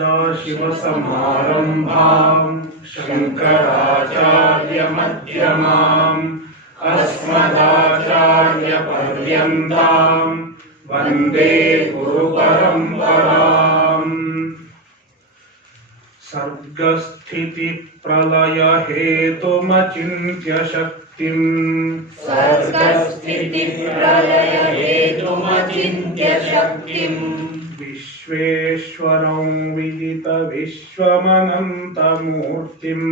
सदाशिवसमारम्भाम् शङ्कराचार्यमध्यमाम् अस्मदाचार्यपर्यन्ताम् वन्दे गुरुपरम्पराम्। सर्गस्थितिप्रलयहेतुमचिन्त्य शक्तिम् विश्वेश्वरं विदितविश्वमनन्तमूर्तिम्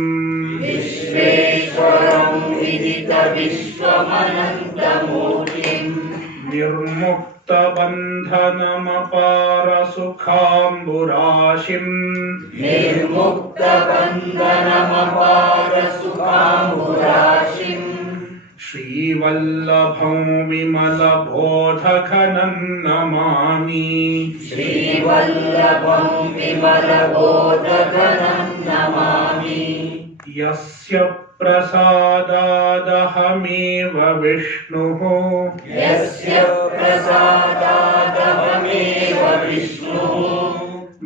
निर्मुक्तबन्धनमपारसुखाम्बुराशिम् श्रीवल्लभं विमलबोधघनं नमामि यस्य प्रसादादहमेव विष्णुः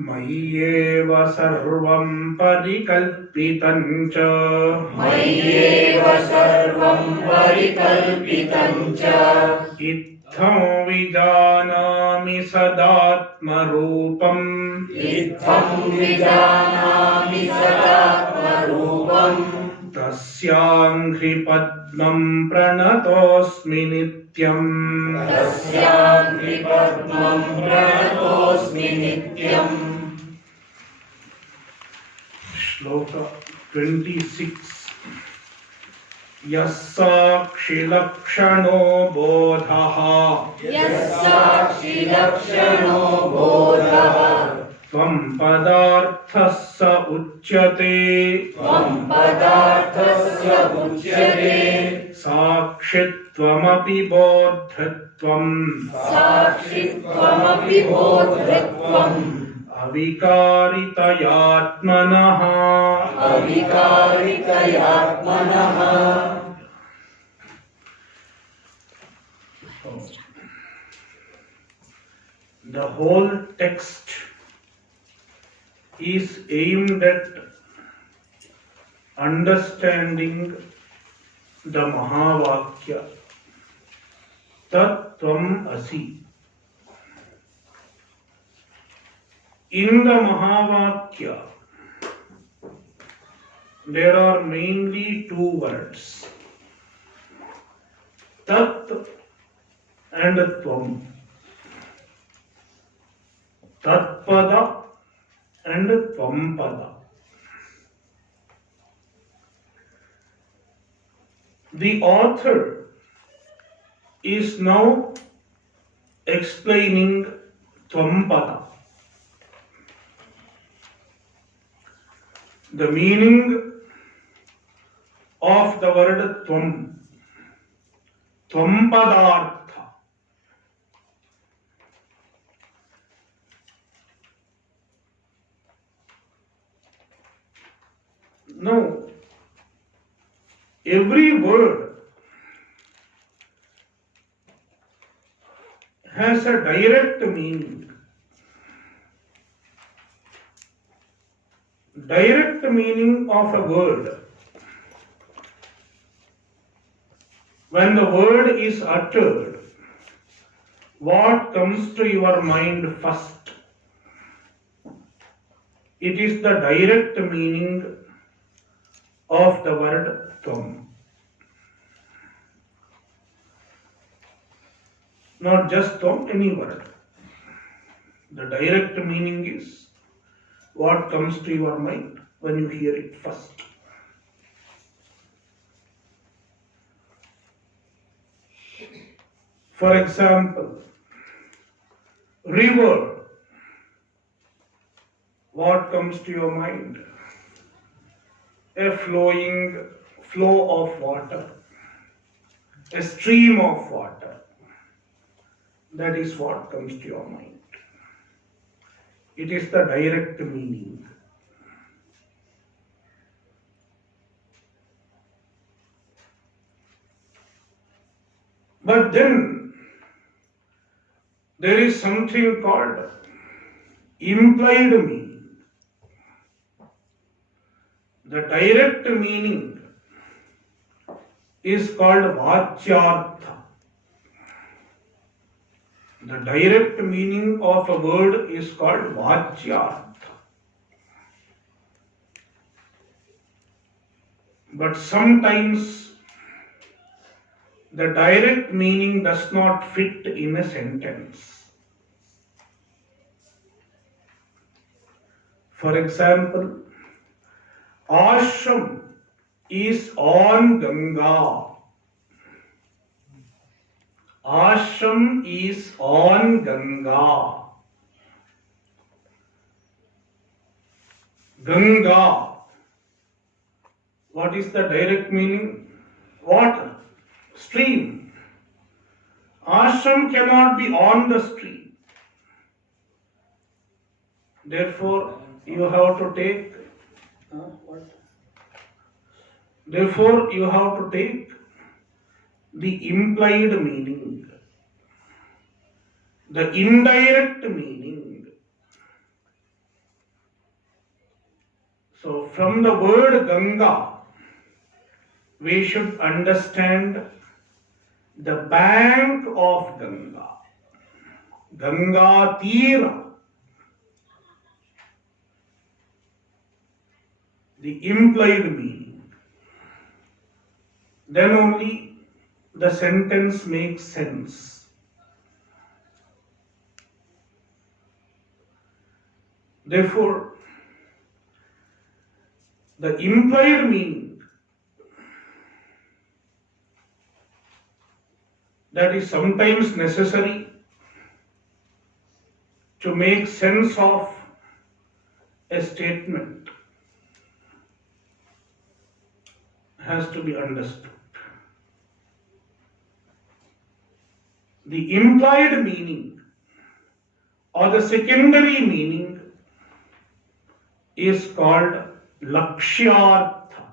मय्येव सर्वं परिकल्पितं च इत्थं विजानामि सदात्मरूपम् तस्याङ्घ्रिपद्मं प्रणतोऽस्मि नित्यम् श्लोका 26 यस्साक्षिलक्षणो बोधः त्वं पदार्थः स उच्यते साक्षित्वमपि बोद्धत्वम् अविकारितयात्मनः The whole text is aimed at understanding the Mahavakya Tvam Asi. In the Mahavakya, there are mainly two words, Tat and Tvam. Tatpada and Tvampada. The author is now explaining Tvampada. The meaning of the word Tvam, Tvampadartha. Now, every word has a direct meaning. Direct meaning of a word. When the word is uttered, what comes to your mind first? It is the direct meaning of the word Tvam. Not just Tvam, any word. The direct meaning is what comes to your mind when you hear it first. For example, river. What comes to your mind? A flowing flow of water, a stream of water. That is what comes to your mind. It is the direct meaning. But then there is something called implied meaning. The direct meaning is called Vachyartha. The direct meaning of a word is called Vachyartha. But sometimes the direct meaning does not fit in a sentence. For example, Ashram is on Ganga. Ashram is on Ganga. Ganga. What is the direct meaning? Water, stream. Ashram cannot be on the stream. Therefore, you have to take. Therefore, you have to take the implied meaning, the indirect meaning. So, from the word Ganga, we should understand the bank of Ganga, Ganga Tira, the implied meaning. Then only the sentence makes sense. Therefore, the implied meaning, that is sometimes necessary to make sense of a statement, has to be understood. The implied meaning or the secondary meaning is called Lakshyartha,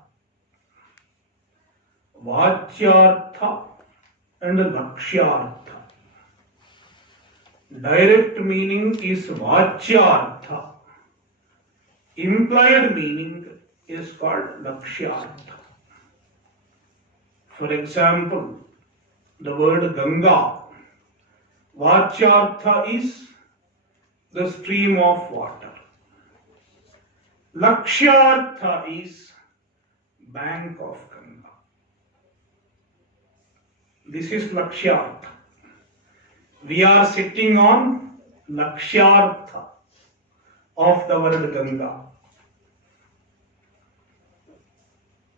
Vachyartha and Lakshyartha. Direct meaning is Vachyartha. Implied meaning is called Lakshyartha. For example, the word Ganga, Vachyartha is the stream of water. Lakshyartha is bank of Ganga. This is Lakshyartha. We are sitting on Lakshyartha of the word Ganga.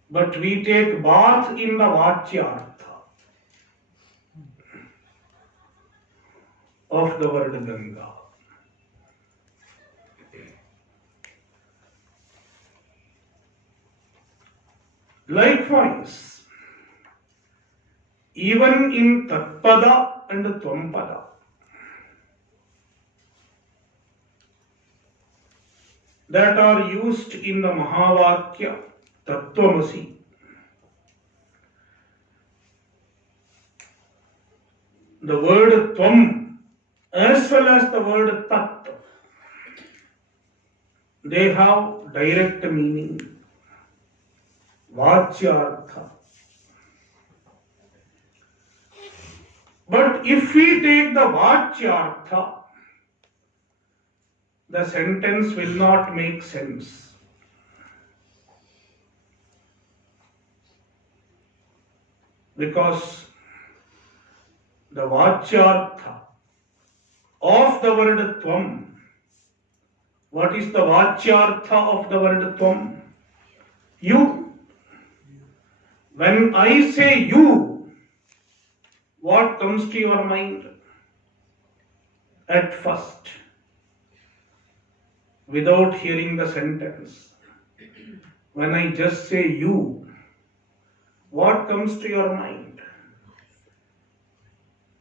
But we take bath in the Vachyartha of the word Ganga. Likewise, even in Tatpada and Tvampada, that are used in the Mahavakya, Tattvamasi, the word Tvam as well as the word Tat, they have direct meaning, Vachyartha. But if we take the Vachyartha, the sentence will not make sense. Because the Vachyartha of the word Tvam, what is the Vachyartha of the word Tvam? You. When I say you, what comes to your mind at first, without hearing the sentence? When I just say you, what comes to your mind?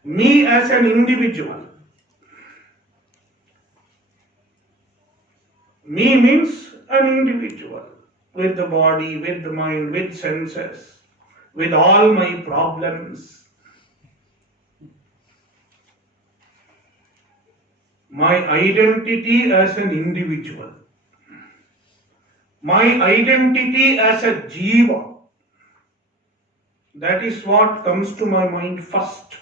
Me as an individual. Me means an individual with the body, with the mind, with senses, with all my problems. My identity as an individual. My identity as a jiva, that is what comes to my mind first.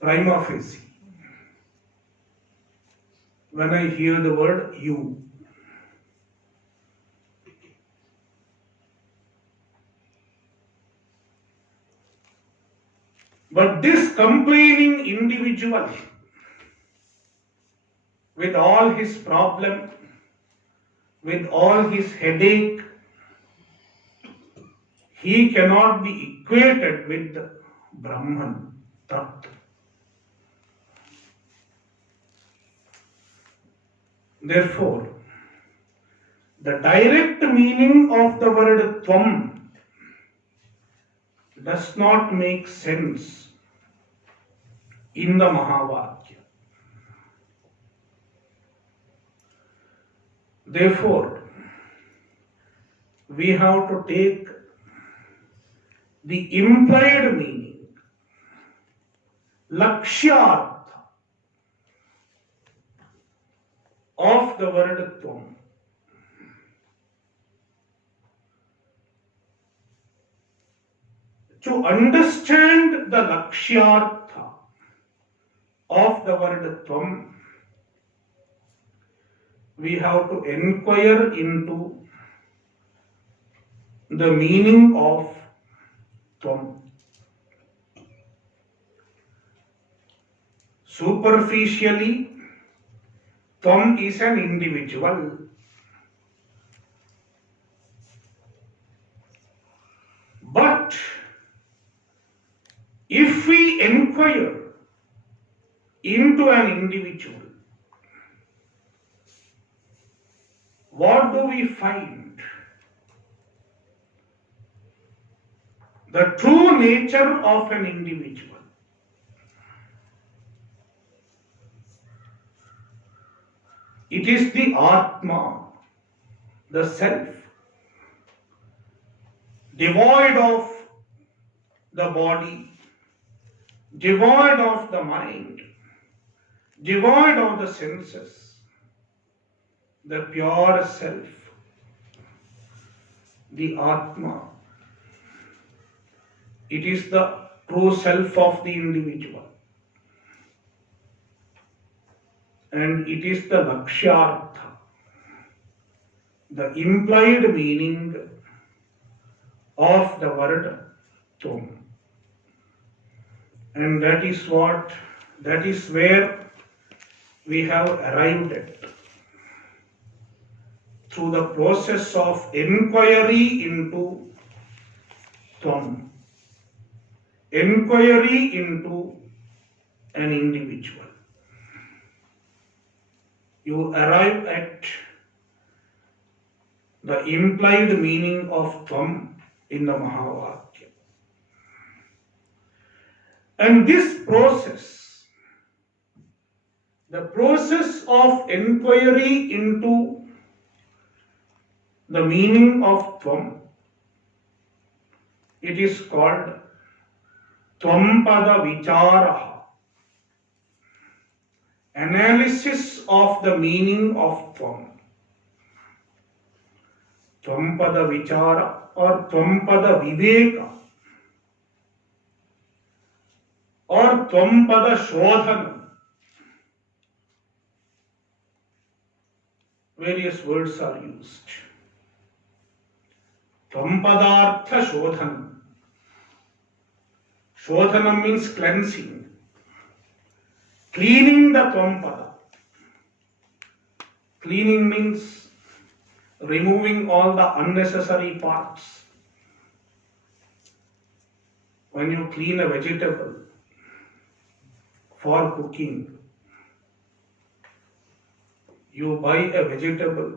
Prima facie. When I hear the word you. But this complaining individual, with all his problem, with all his headache, he cannot be equated with Brahman, Tat. Therefore, the direct meaning of the word Tvam does not make sense in the Mahavakya. Therefore, we have to take the implied meaning, Lakshyartha, of the word Tvam. To understand the Lakshyartha of the word Tvam, we have to inquire into the meaning of Tvam. Superficially, Tvam is an individual. But if we inquire into an individual, what do we find? The true nature of an individual. It is the Atma, the self, devoid of the body, devoid of the mind, devoid of the senses, the pure self, the Atma. It is the true self of the individual. And it is the Lakshyartha, the implied meaning of the word Tvam. And that is where we have arrived at. Through the process of inquiry into Tvam, inquiry into an individual, you arrive at the implied meaning of Tvam in the Mahavakya. And this process, the process of inquiry into the meaning of Tvam, it is called Tvampada vichara, analysis of the meaning of Tvam. Tvampada vichara or Tvampada viveka or Tvampada shodhana. Various words are used. Tvampadartha shodhanam. Shodhanam means cleansing, cleaning the Tvampada. Cleaning means removing all the unnecessary parts. When you clean a vegetable for cooking, you buy a vegetable,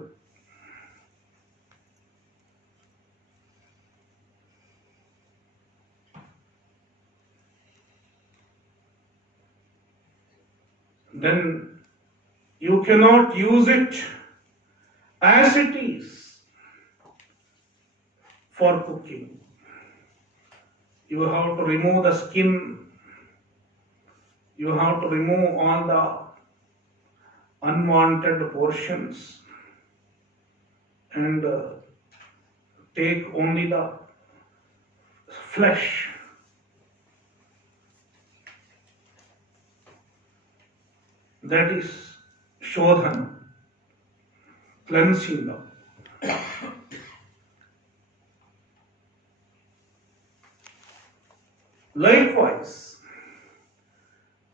then you cannot use it as it is for cooking. You have to remove the skin, you have to remove all the unwanted portions and take only the flesh. That is shodhana, cleansing them. Likewise,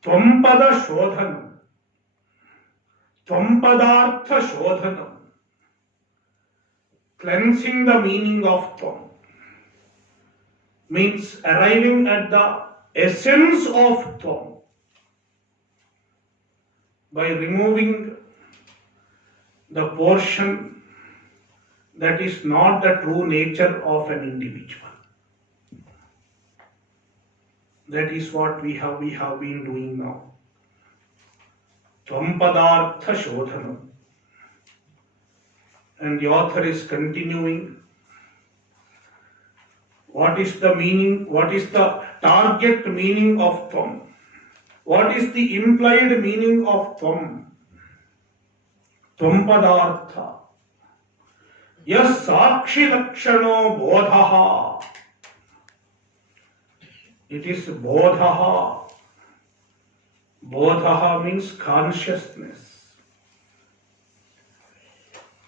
Tvampada shodhanam, Tvampadartha shodhanam, cleansing the meaning of Tvam, means arriving at the essence of Tvam by removing the portion that is not the true nature of an individual. That is what we have been doing now. Tvampadartha shodhanam. And the author is continuing. What is the meaning? What is the target meaning of Tvam? What is the implied meaning of Tvam? Tvampadartha. Yas sakshi lakshano bodhaha. It is bodhaha. Bodhaha means consciousness.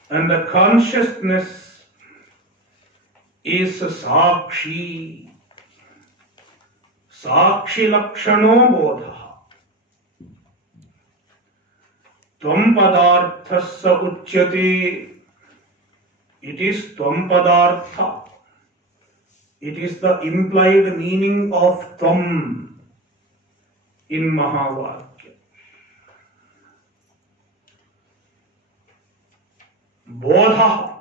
And the consciousness is sakshi. Sakshi lakshano bodhaha. Tvam padarthasya uchyate. It is Tvam padartha. It is the implied meaning of Tvam in Mahavakya. Bodha,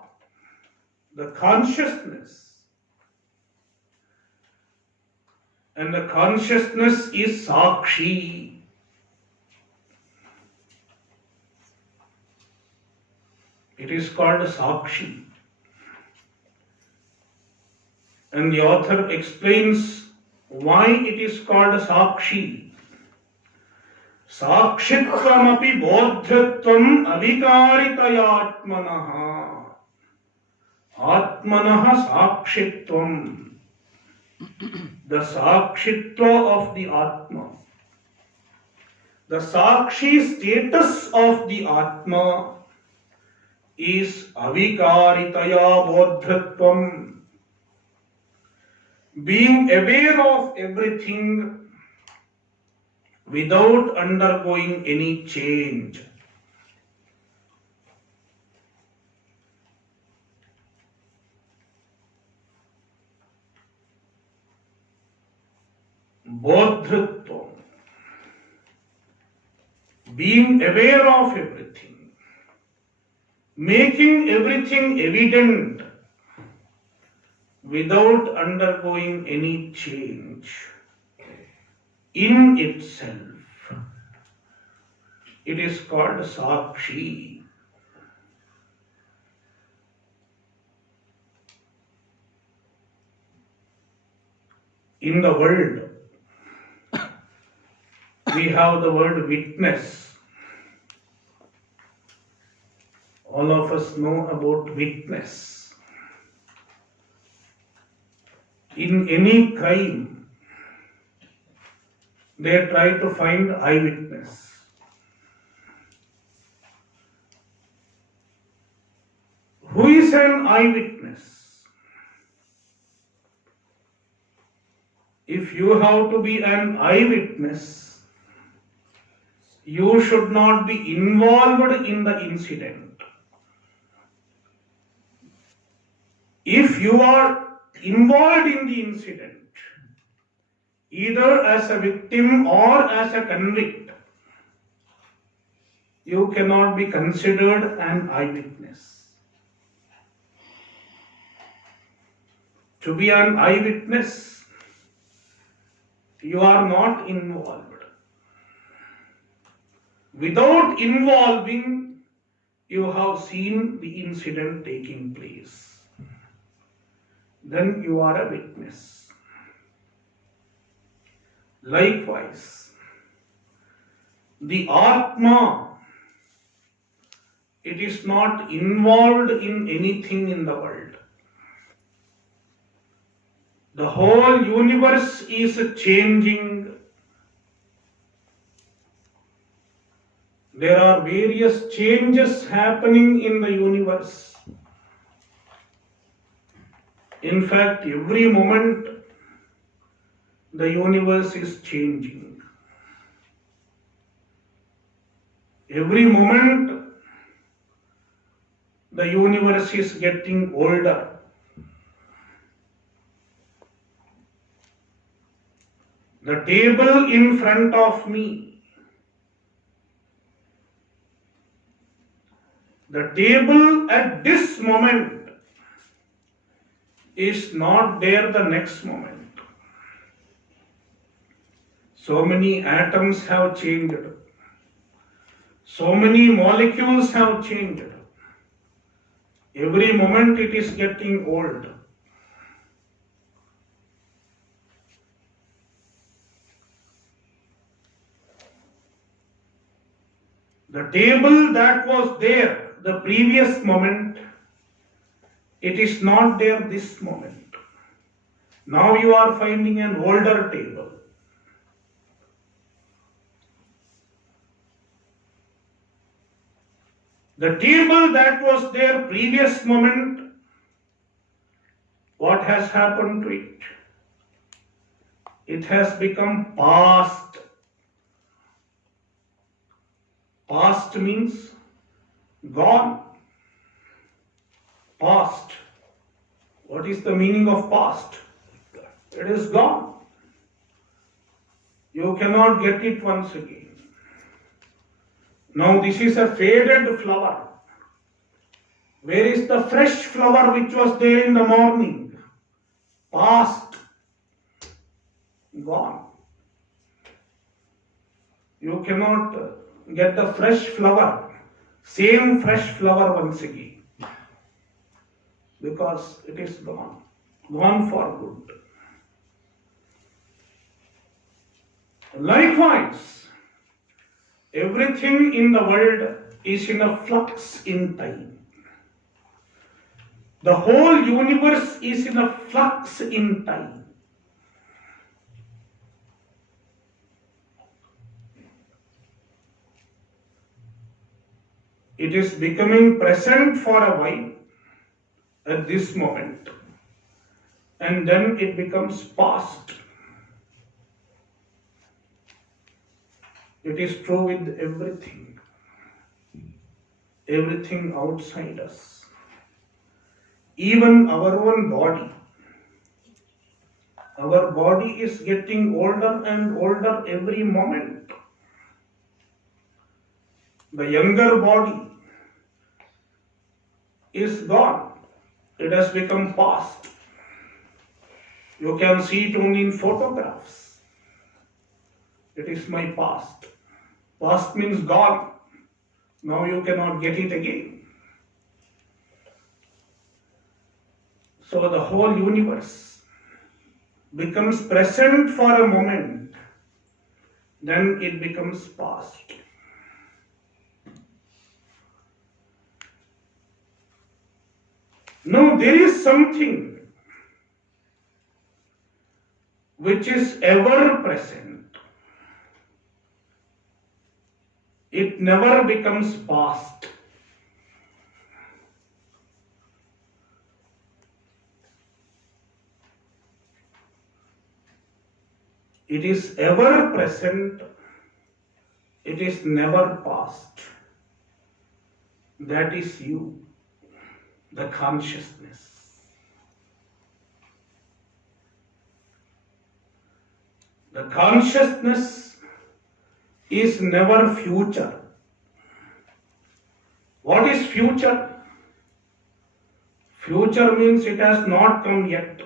the consciousness. And the consciousness is Sakshi. It is called Sakshi. And the author explains why it is called Sakshi. Sakshitvam api bodhyatvam avikaritaya atmanaha. Atmanaha sakshitvam. The sakshitva of the Atma. The sakshi status of the Atma is avikaritaya bodhyatvam. Being aware of everything without undergoing any change. Bodhritvam. Being aware of everything. Making everything evident without undergoing any change in itself. It is called Sakshi. In the world, we have the word witness. All of us know about witness. In any crime, they try to find eyewitness. Who is an eyewitness? If you have to be an eyewitness, you should not be involved in the incident. If you are involved in the incident, either as a victim or as a convict, you cannot be considered an eyewitness. To be an eyewitness, you are not involved. Without involving, you have seen the incident taking place. Then you are a witness. Likewise, the Atma It is not involved in anything in the world. The whole universe is changing. There are various changes happening in the universe. In fact, every moment the universe is changing. Every moment the universe is getting older. The table in front of me, the table at this moment is not there the next moment. So many atoms have changed. So many molecules have changed. Every moment it is getting old. The table that was there the previous moment, it is not there this moment. Now you are finding an older table. The table that was there previous moment, what has happened to it? It has become past. Past means gone. Past. What is the meaning of past? It is gone. You cannot get it once again. Now this is a faded flower. Where is the fresh flower which was there in the morning? Past. Gone. You cannot get the fresh flower, same fresh flower once again. Because it is gone. Gone for good. Likewise, everything in the world is in a flux in time. The whole universe is in a flux in time. It is becoming present for a while at this moment, and then it becomes past. It is true with everything. Everything outside us. Even our own body. Our body is getting older and older every moment. The younger body is gone. It has become past. You can see it only in photographs. It is my past. Past means gone. Now you cannot get it again. So the whole universe becomes present for a moment, then it becomes past. Now there is something which is ever present. It never becomes past. It is ever present. It is never past. That is you, the consciousness. The consciousness is never future. What is future? Future means it has not come yet.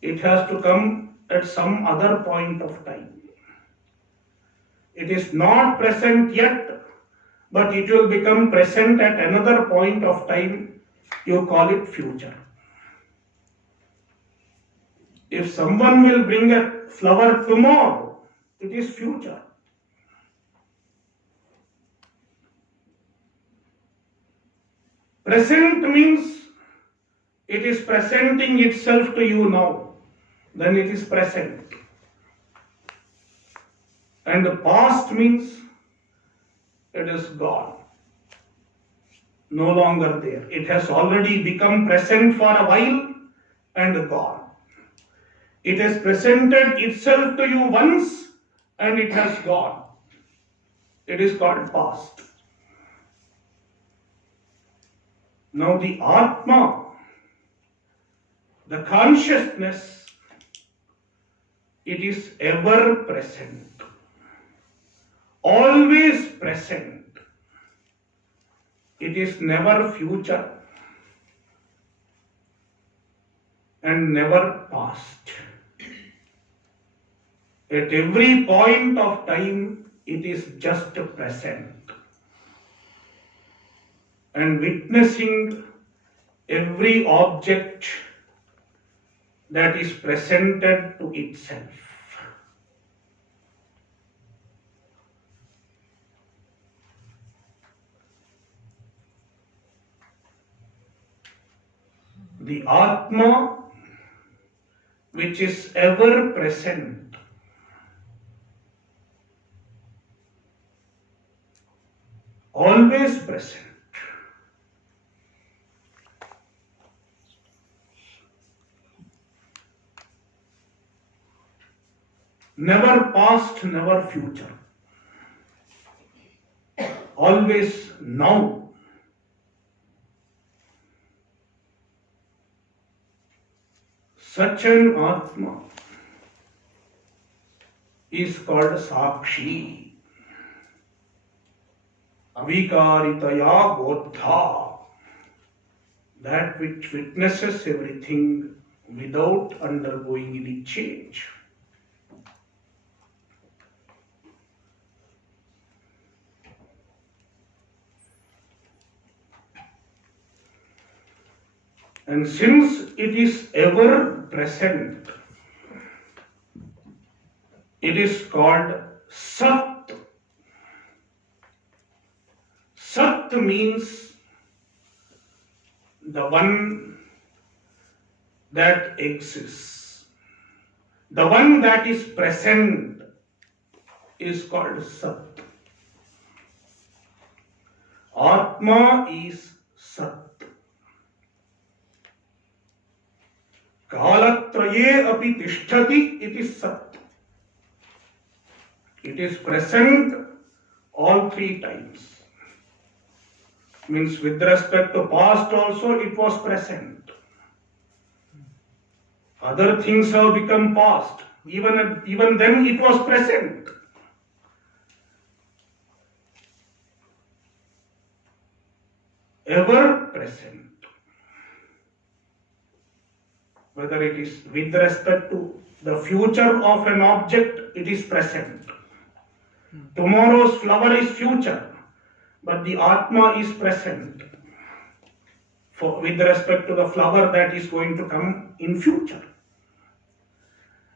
It has to come at some other point of time. It is not present yet, but it will become present at another point of time. You call it future. If someone will bring a flower tomorrow, it is future. Present means it is presenting itself to you now. Then it is present. And the past means it is gone. No longer there. It has already become present for a while and gone. It has presented itself to you once and it has gone. It is called past. Now the Atma, the consciousness, it is ever present, always present. It is never future and never past. At every point of time, it is just present and witnessing every object that is presented to itself. The Atma, which is ever present, always present, never past, never future, always now. Such an Atma is called Sakshi. Avikaritaya Bodha, that which witnesses everything without undergoing any change. And since it is ever present, it is called Sat. Sat means the one that exists. The one that is present is called Sat. Atma is Sat. Kalatraye api tishtati, it is Sat. It is present all three times. Means with respect to past also it was present. Other things have become past. Even then it was present. Ever present. Whether it is with respect to the future of an object, it is present. Tomorrow's flower is future, but the Atma is present with respect to the flower that is going to come in future.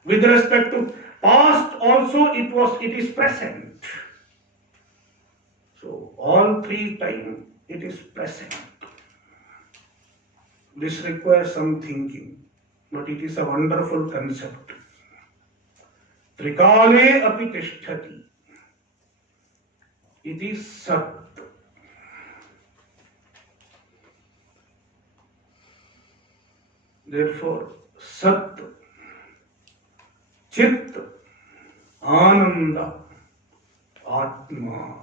With respect to past also it is present. So all three times it is present. This requires some thinking. But it is a wonderful concept. Trikale api tishtati. It is Sat. Therefore, Sat, Chit, Ananda, Atma.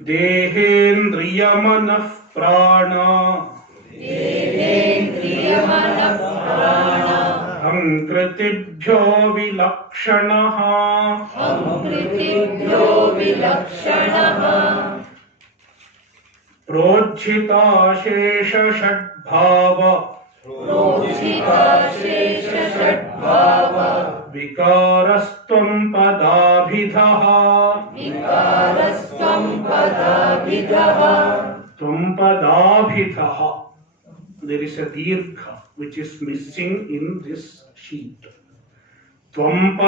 Dehendriyamanah prana Ankritibhyo vilakshanaha Projhita shesha षड्भाव Vikarastvam padabhidhaha Tvam padabhidhaha. There is a dirgha which is missing in this sheet. Tvam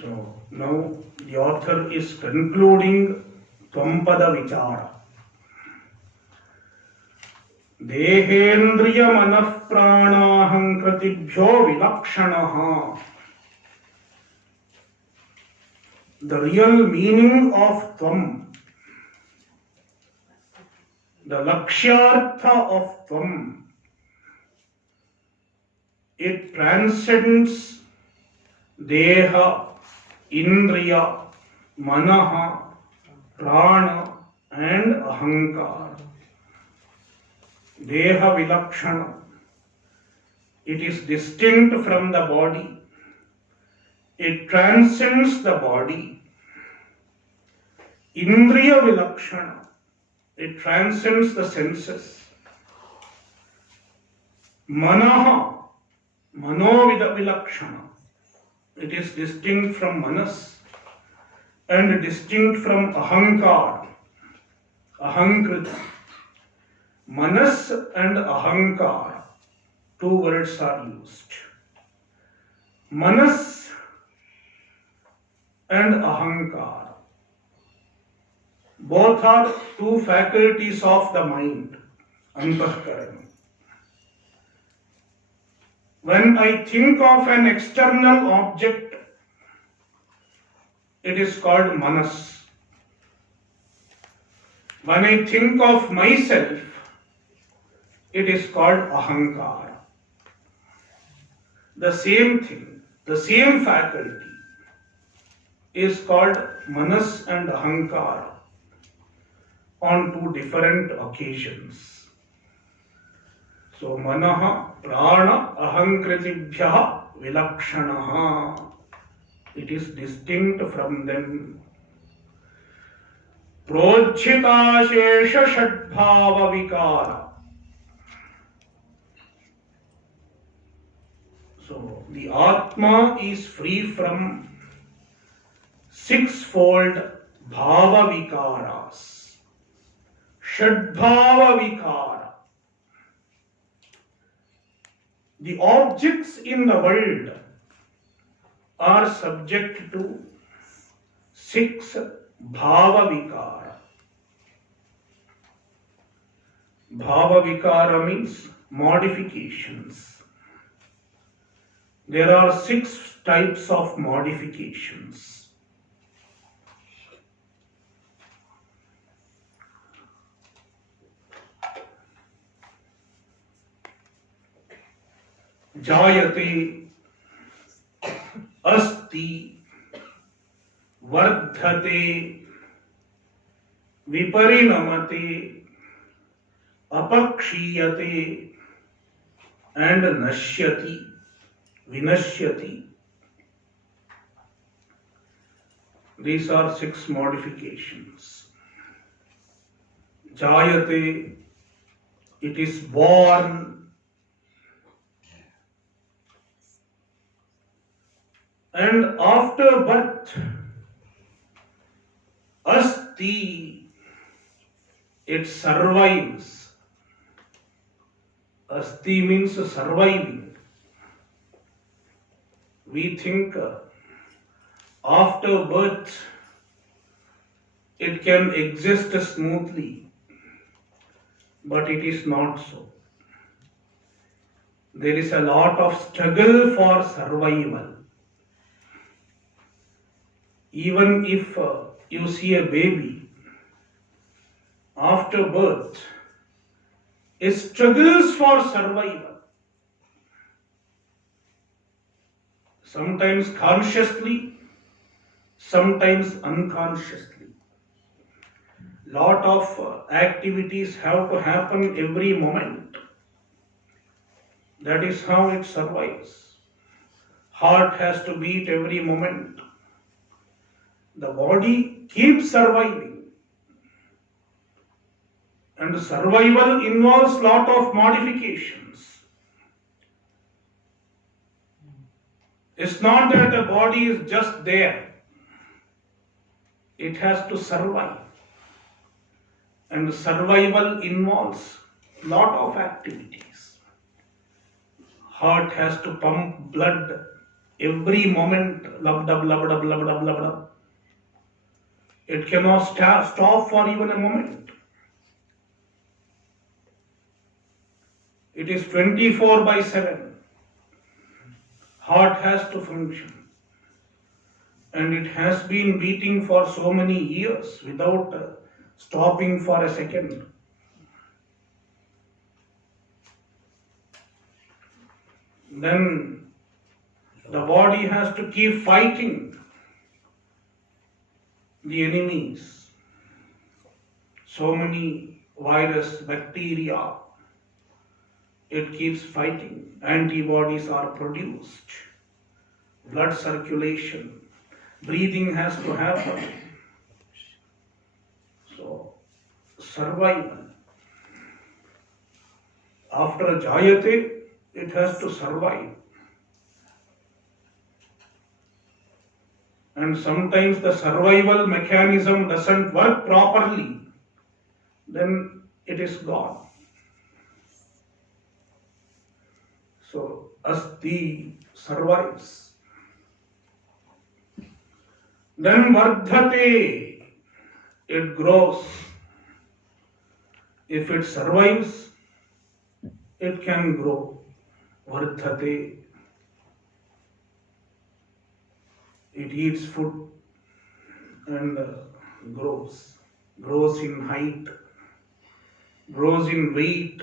So now the author is concluding Tvampada vichara. Dehendriya manah pranahangkratibhyo vilakshanaha. The real meaning of Tvam, the lakshyartha of Tvam, it transcends Deha, Indriya, Manaha, Prana and Ahankara. Deha vilakshana. It is distinct from the body. It transcends the body. Indriya vilakshana. It transcends the senses. Manaha, manovida vilakshana. It is distinct from manas and distinct from ahankar, ahankrita. Manas and ahankar, two words are used. Manas and ahankar, both are two faculties of the mind, antahkarana. When I think of an external object, it is called manas. When I think of myself, it is called ahankara. The same thing, the same faculty is called manas and ahankara on two different occasions. So, manaha, prana, ahankritibhyaha, vilakshanaha. It is distinct from them. Projhita shesha shadbhava vikara. So, the Atma is free from sixfold bhava vikaras. Shadbhava vikara. The objects in the world are subject to six bhava vikara. Bhava vikara means modifications. There are six types of modifications. Jayate, asti, vardhate, viparinamate, apakshiyate and nashyati, vinashyati. These are six modifications. Jayate, it is born. And after birth, asti, it survives. Asti means surviving. We think after birth it can exist smoothly, but it is not so. There is a lot of struggle for survival. Even if you see a baby after birth, it struggles for survival. Sometimes consciously, sometimes unconsciously. Lot of activities have to happen every moment. That is how it survives. Heart has to beat every moment. The body keeps surviving. And survival involves lot of modifications. It's not that the body is just there. It has to survive. And survival involves lot of activities. Heart has to pump blood every moment, lub dub, lub dub, lub dub, lub dub. It cannot stop for even a moment. It is 24/7. Heart has to function. And it has been beating for so many years without stopping for a second. Then the body has to keep fighting the enemies. So many virus, bacteria, it keeps fighting. Antibodies are produced. Blood circulation, breathing has to happen. So, survival. After jayate, it has to survive. And sometimes the survival mechanism doesn't work properly, then it is gone. So, asti survives. Then vardhate, it grows. If it survives, it can grow. Vardhate. It eats food and grows. Grows in height, grows in weight.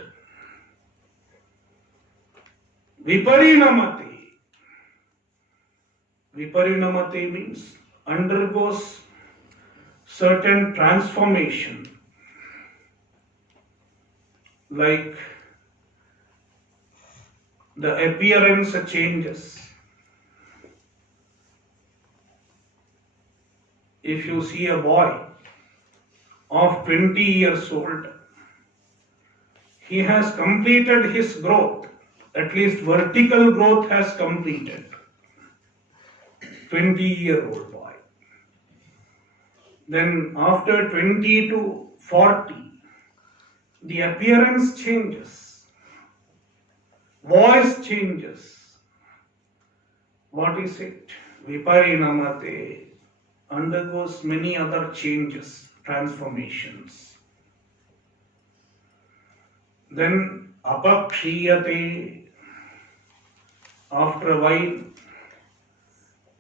Viparinamate. Viparinamate means undergoes certain transformation, like the appearance changes. If you see a boy of 20 years old, he has completed his growth, at least vertical growth has completed. 20-year-old boy. Then after 20 to 40, the appearance changes, voice changes. What is it? Viparinamate. Undergoes many other changes, transformations. Then apakshiyate. After a while,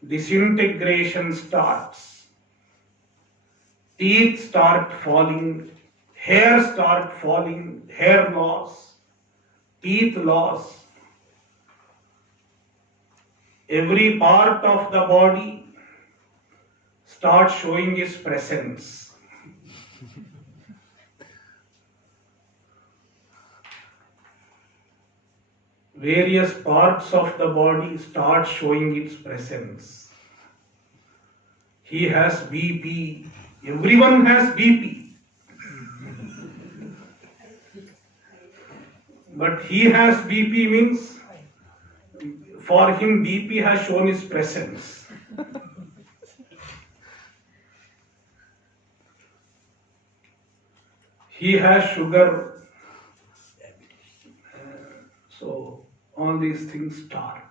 disintegration starts. Teeth start falling, hair start falling, hair loss, teeth loss. Every part of the body starts showing its presence. Various parts of the body start showing its presence. He has BP. Everyone has BP. But he has BP means for him BP has shown its presence. He has sugar. So all these things start.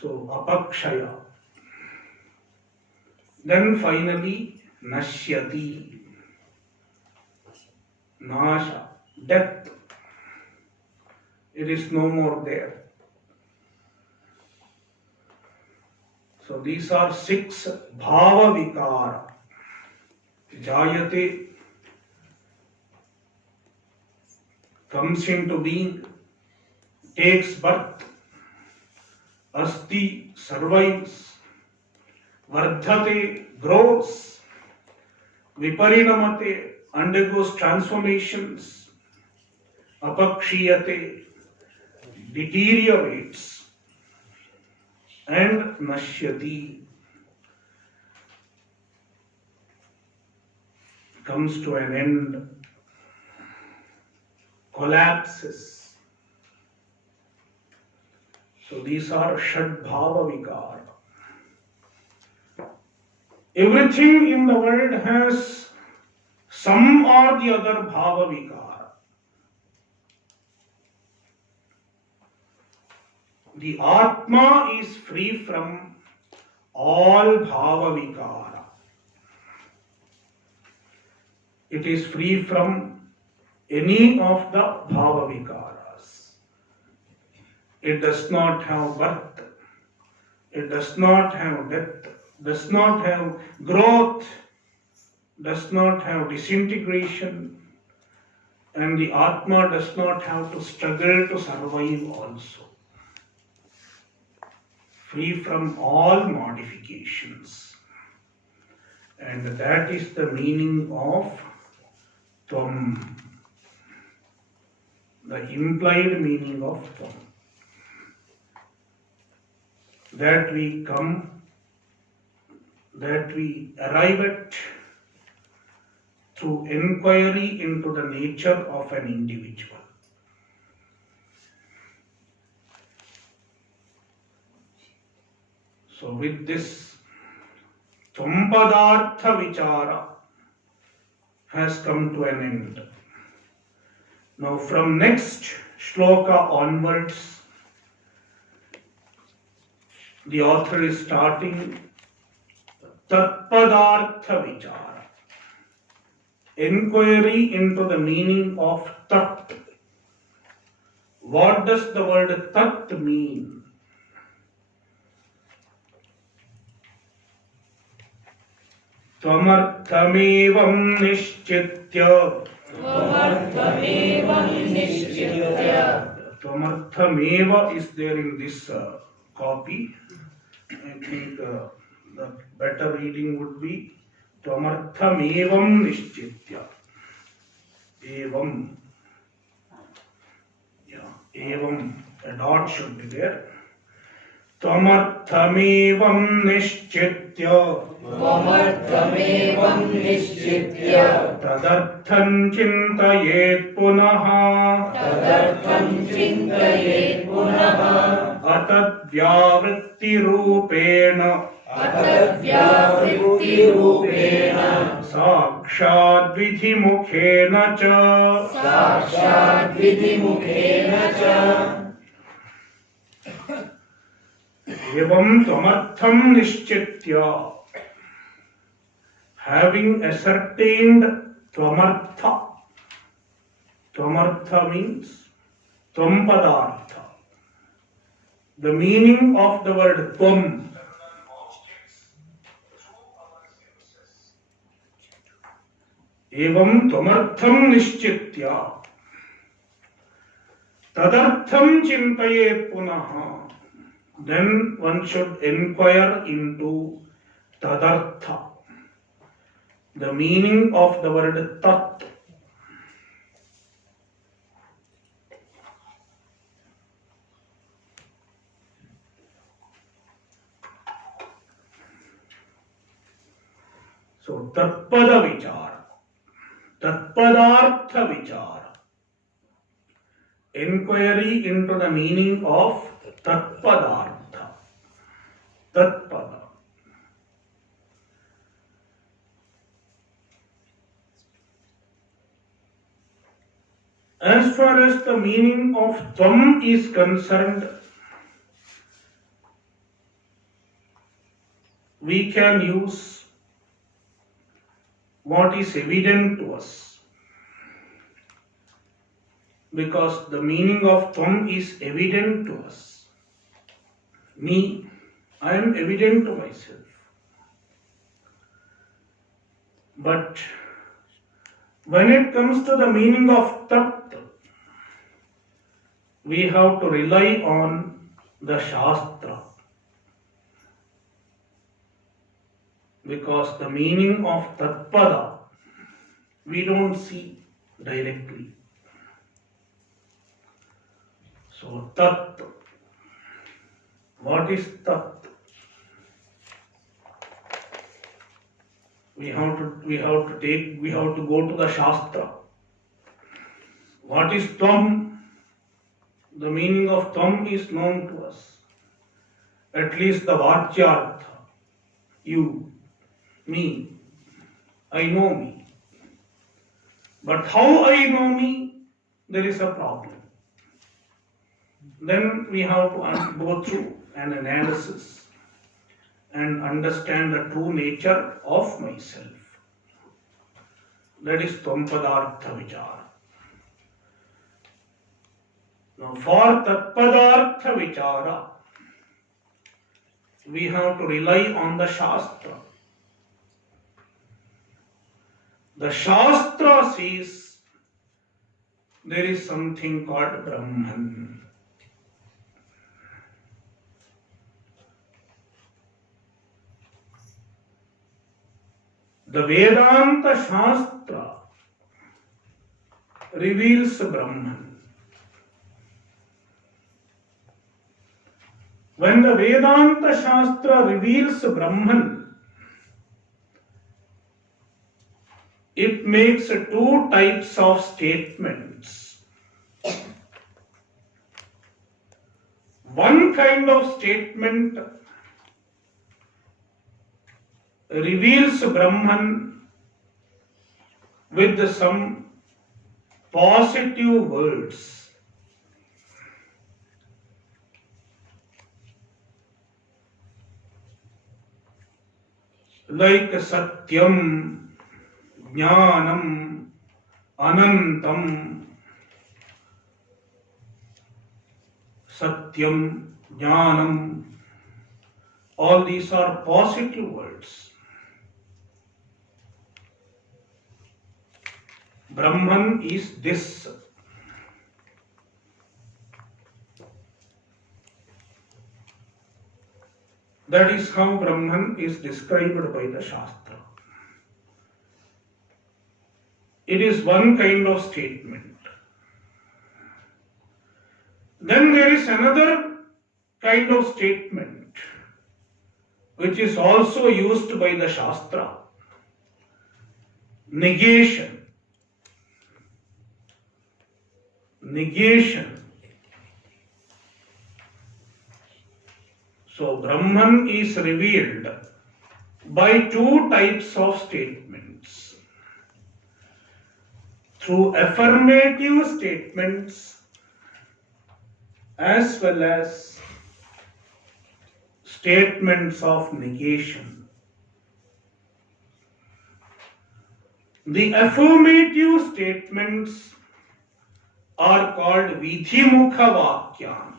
So apakshaya. Then finally nashyati. Nasha. Death. It is no more there. So these are 6 bhava vikara. Jayate, comes into being, takes birth. Asti, survives. Vardhate, grows. Viparinamate, undergoes transformations. Apakshiyate, deteriorates. And nashyati, comes to an end, collapses. So these are Shad Bhava Vikara. Everything in the world has some or the other bhava vikara. The Atma is free from all bhava vikara. It is free from any of the bhava vikaras. It does not have birth. It does not have death. Does not have growth. Does not have disintegration. And the Atma does not have to struggle to survive also. Free from all modifications. And that is the meaning of Tvam. The implied meaning of Tvam. That we arrive at through inquiry into the nature of an individual. So with this, Tvam padartha vichara has come to an end. Now from next shloka onwards, the author is starting Tatpadartha vichara. Inquiry into the meaning of Tat. What does the word Tat mean? Tvamarthamevam nishchitya. Tvamarthameva is there in this copy. I think the better reading would be Tvamarthamevam nishchitya. Evam. Yeah, evam. A dot should be there. Tvamarthamevam nishchitya. Tadartham chintayet punaha. Atadvyavritti rupena. Sakshad vidhi mukhena cha. Evam tvamartham nishchitya. Having ascertained tvamartha. Tvamartha means tvam padartha. The meaning of the word tvam. Evam tvamartham nishchitya. Tadartham chintayet punaha. Then one should inquire into tadartha. The meaning of the word tat. So, tatpada vichara, tatpadartha vichara. Inquiry into the meaning of tatpadartha. Tatpada. As far as the meaning of Tvam is concerned, we can use what is evident to us. Because the meaning of Tvam is evident to us. Me, I am evident to myself. But when it comes to the meaning of Tat, we have to rely on the Shastra. Because the meaning of Tatpada, we don't see directly. So Tat, what is Tat? We have to go to the Shastra. What is Tvam? The meaning of Tvam is known to us. At least the Vakyartha, you. me. I know me. But how I know me, there is a problem. Then we have to go through an analysis and understand the true nature of myself. That is Tvam Padartha Vichara. Now for Tat Padartha Vichara, we have to rely on the Shastra. The Shastra says there is something called Brahman. The Vedanta Shastra reveals Brahman. When the Vedanta Shastra reveals Brahman, it makes two types of statements. One kind of statement reveals Brahman with some positive words. Like Satyam, Jnanam, Anantam. Satyam, Jnanam. All these are positive words. Brahman is this. That is how Brahman is described by the Shastra. It is one kind of statement. Then there is another kind of statement which is also used by the Shastra. Negation. Negation. So Brahman is revealed by two types of statements. Through affirmative statements as well as statements of negation. The affirmative statements are called vidhimukha vakyan.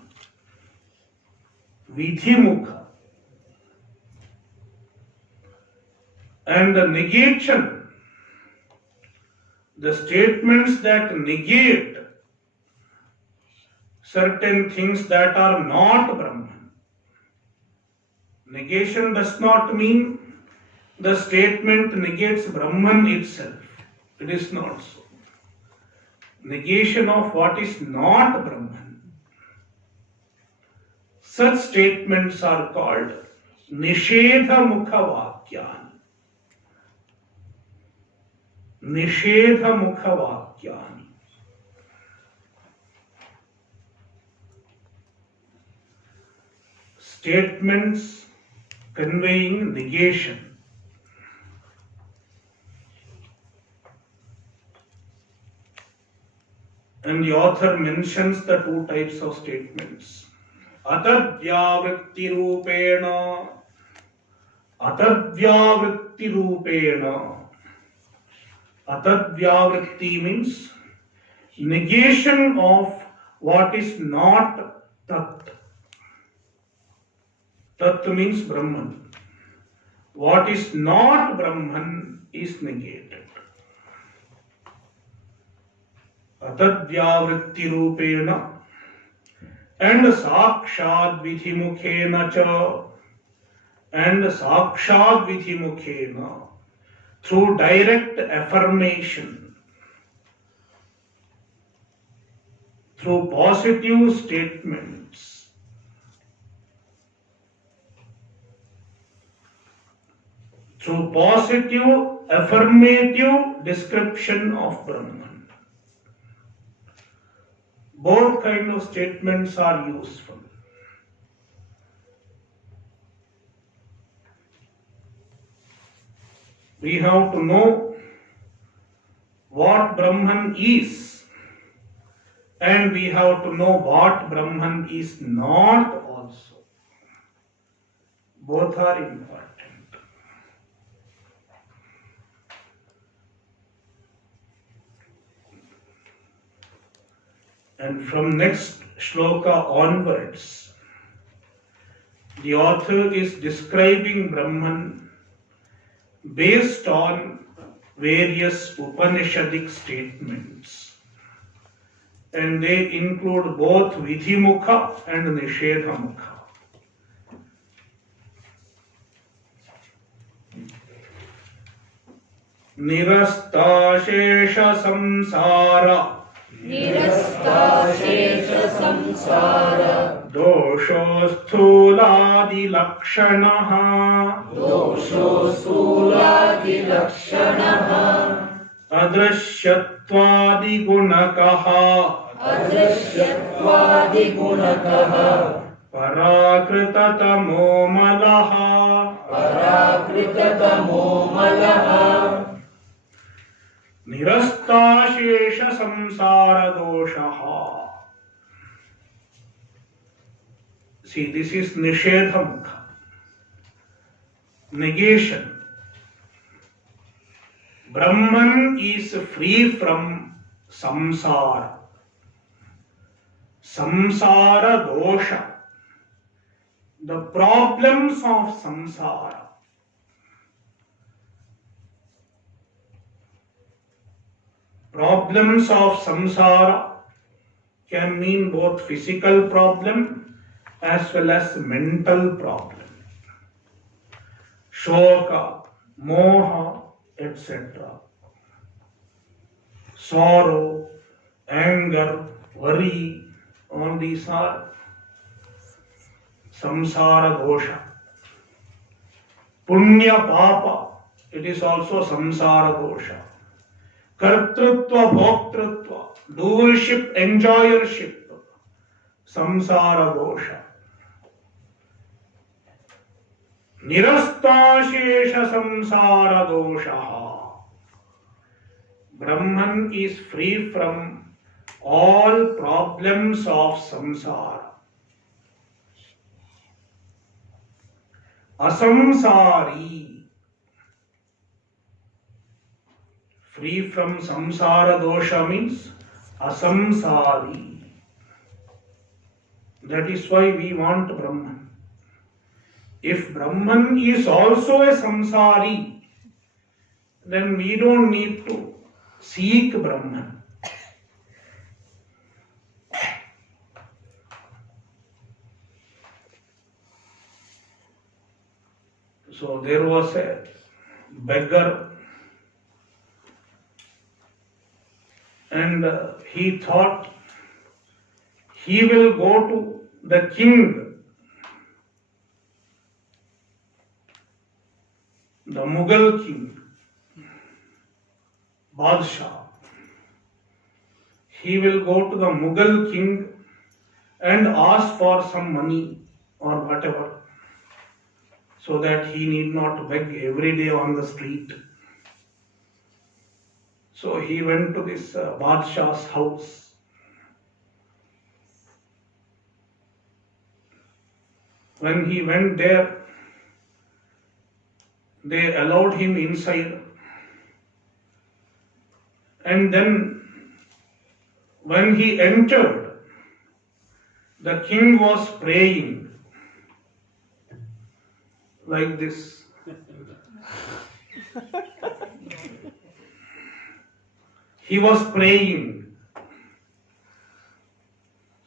Vidhimukha. And the negation, the statements that negate certain things that are not Brahman. Negation does not mean the statement negates Brahman itself. It is not so. Negation of what is not Brahman. Such statements are called Nishedha Mukha Vakyan. Nishedha Mukha Vakyan. Statements conveying negation. And the author mentions the two types of statements. Atadvyavritti rupena. Atadvyavritti rupena. Atadvyavritti means negation of what is not Tat. Tat means Brahman. What is not Brahman is negated. Atadvyavritti rupena and sakshad vidhimukhena cha and sakshad vidhimukhena through direct affirmation, through positive statements, through positive affirmative description of Brahman. Both kind of statements are useful. We have to know what Brahman is, and we have to know what Brahman is not also. Both are important. And from next shloka onwards, the author is describing Brahman based on various Upanishadic statements. And they include both Vidhimukha and Nishedhamukha. Nirastasesha samsara Dosho sthuladi lakshanaha Adrishyatvadi gunakaha Parakritatamo malaha Nirastasesha samsara doshaha. See, this is Nishedhamukha, negation. Brahman is free from samsara. Samsara dosha, the problems of samsara. Problems of samsara can mean both physical problem as well as mental problem. Shoka, moha, etc. Sorrow, anger, worry, all these are samsara dosha. Punya papa, it is also samsara dosha. Kartrutva, bhoktrutva, doership, enjoyership, samsara dosha. Nirastasesha samsara doshaha. Brahman is free from all problems of samsara. Asamsari. Free from samsara dosha means asamsari. That is why we want Brahman. If Brahman is also a samsari, then we don't need to seek Brahman. So there was a beggar, and he thought he will go to the king, the Mughal king, Badshah. He will go to the Mughal king and ask for some money or whatever, so that he need not beg every day on the street. So he went to this Badshah's house. When he went there, they allowed him inside. And then when he entered, the king was praying like this. He was praying.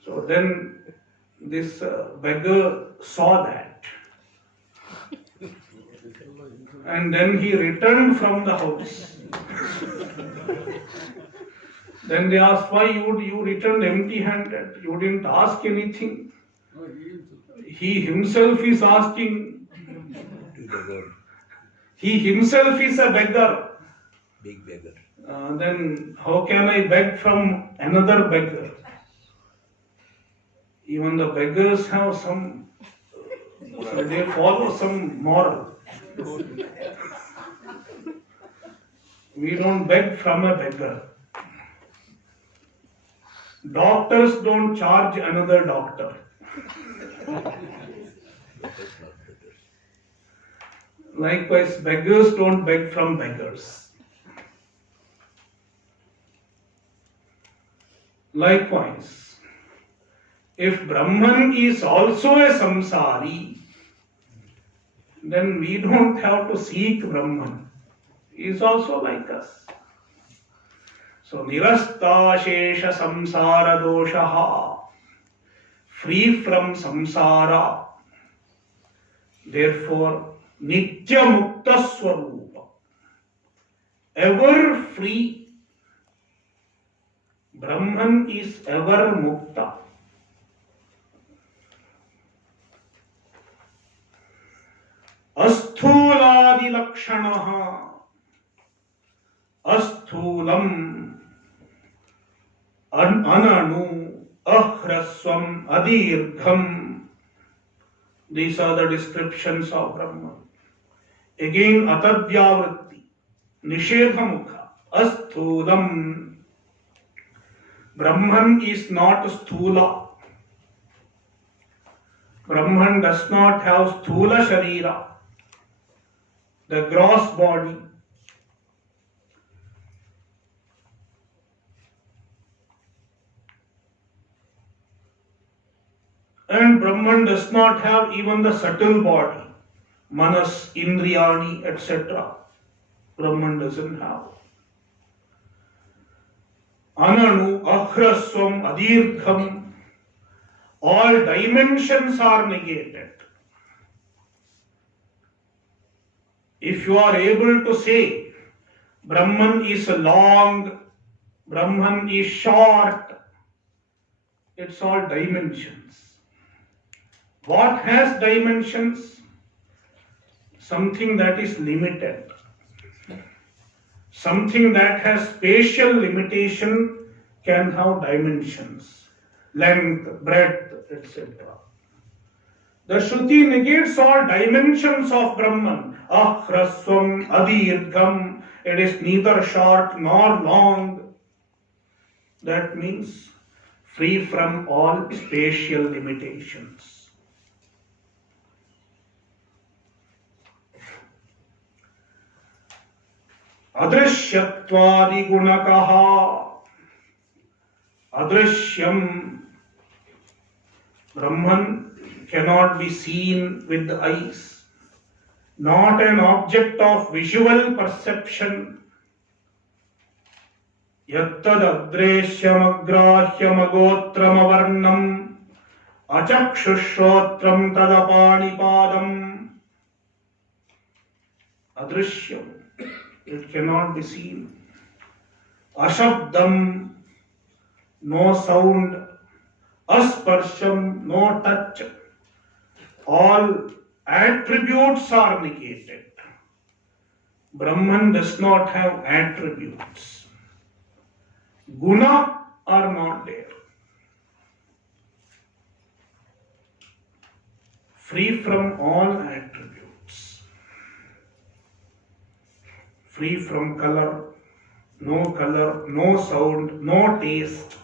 So then this beggar saw that. And then he returned from the house. Then they asked, why you returned empty-handed? You didn't ask anything. He himself is asking. He himself is a beggar. Big beggar. Then how can I beg from another beggar? Even the beggars have some, they follow some moral. We don't beg from a beggar. Doctors don't charge another doctor. Likewise, beggars don't beg from beggars. Likewise, if Brahman is also a samsari, then we don't have to seek Brahman. He is also like us. So, nirasta shesha samsara doshaha, free from samsara, therefore nitya mukta swarupa, ever free. Brahman is ever mukta. Asthuladi lakshanaha, asthulam, ananu, ahraswam, adirgham. These are the descriptions of Brahman. Again, atadvya vritti, nishedha mukha, asthulam. Brahman is not sthula. Brahman does not have sthula sharira, the gross body. And Brahman does not have even the subtle body, manas, indriyani, etc. Brahman doesn't have. Ananu, ahraswam, adirgham, all dimensions are negated. If you are able to say Brahman is long, Brahman is short, it's all dimensions. What has dimensions? Something that is limited. Something that has spatial limitation can have dimensions, length, breadth, etc. The Shruti negates all dimensions of Brahman. Ahraswam, adirgham, it is neither short nor long. That means free from all spatial limitations. Adrishyatwadi gunakaha, adrishyam, Brahman cannot be seen with the eyes, not an object of visual perception. Yattad adreshyam agrahyam agotram avarnam achakshushrotram tadapani padam. Adrishyam, it cannot be seen. Ashabdam, no sound. Asparsham, no touch. All attributes are negated. Brahman does not have attributes. Guna are not there. Free from all attributes. Free from color, no sound, no taste.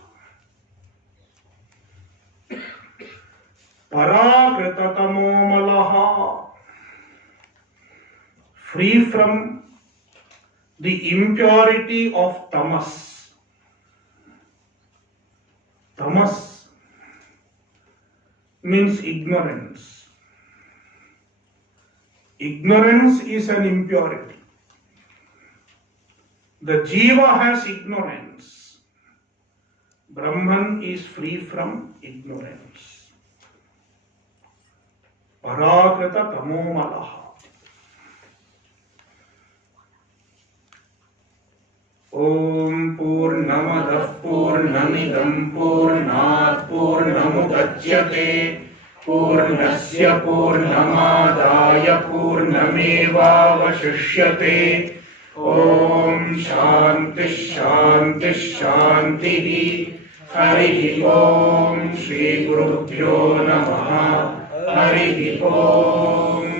Parakritatamo malaha, free from the impurity of tamas. Tamas means ignorance. Ignorance is an impurity. The jiva has ignorance. Brahman is free from ignorance. Parakrita tamo malaha. Om Purnamadah Purnamidam Purnat Purnamudachyate Purnasya Purnamadaya Purnameva Vashishyate. Om Shanti Shanti Shanti. Hari Om Shri Gurubhyo Namaha. Hari Om.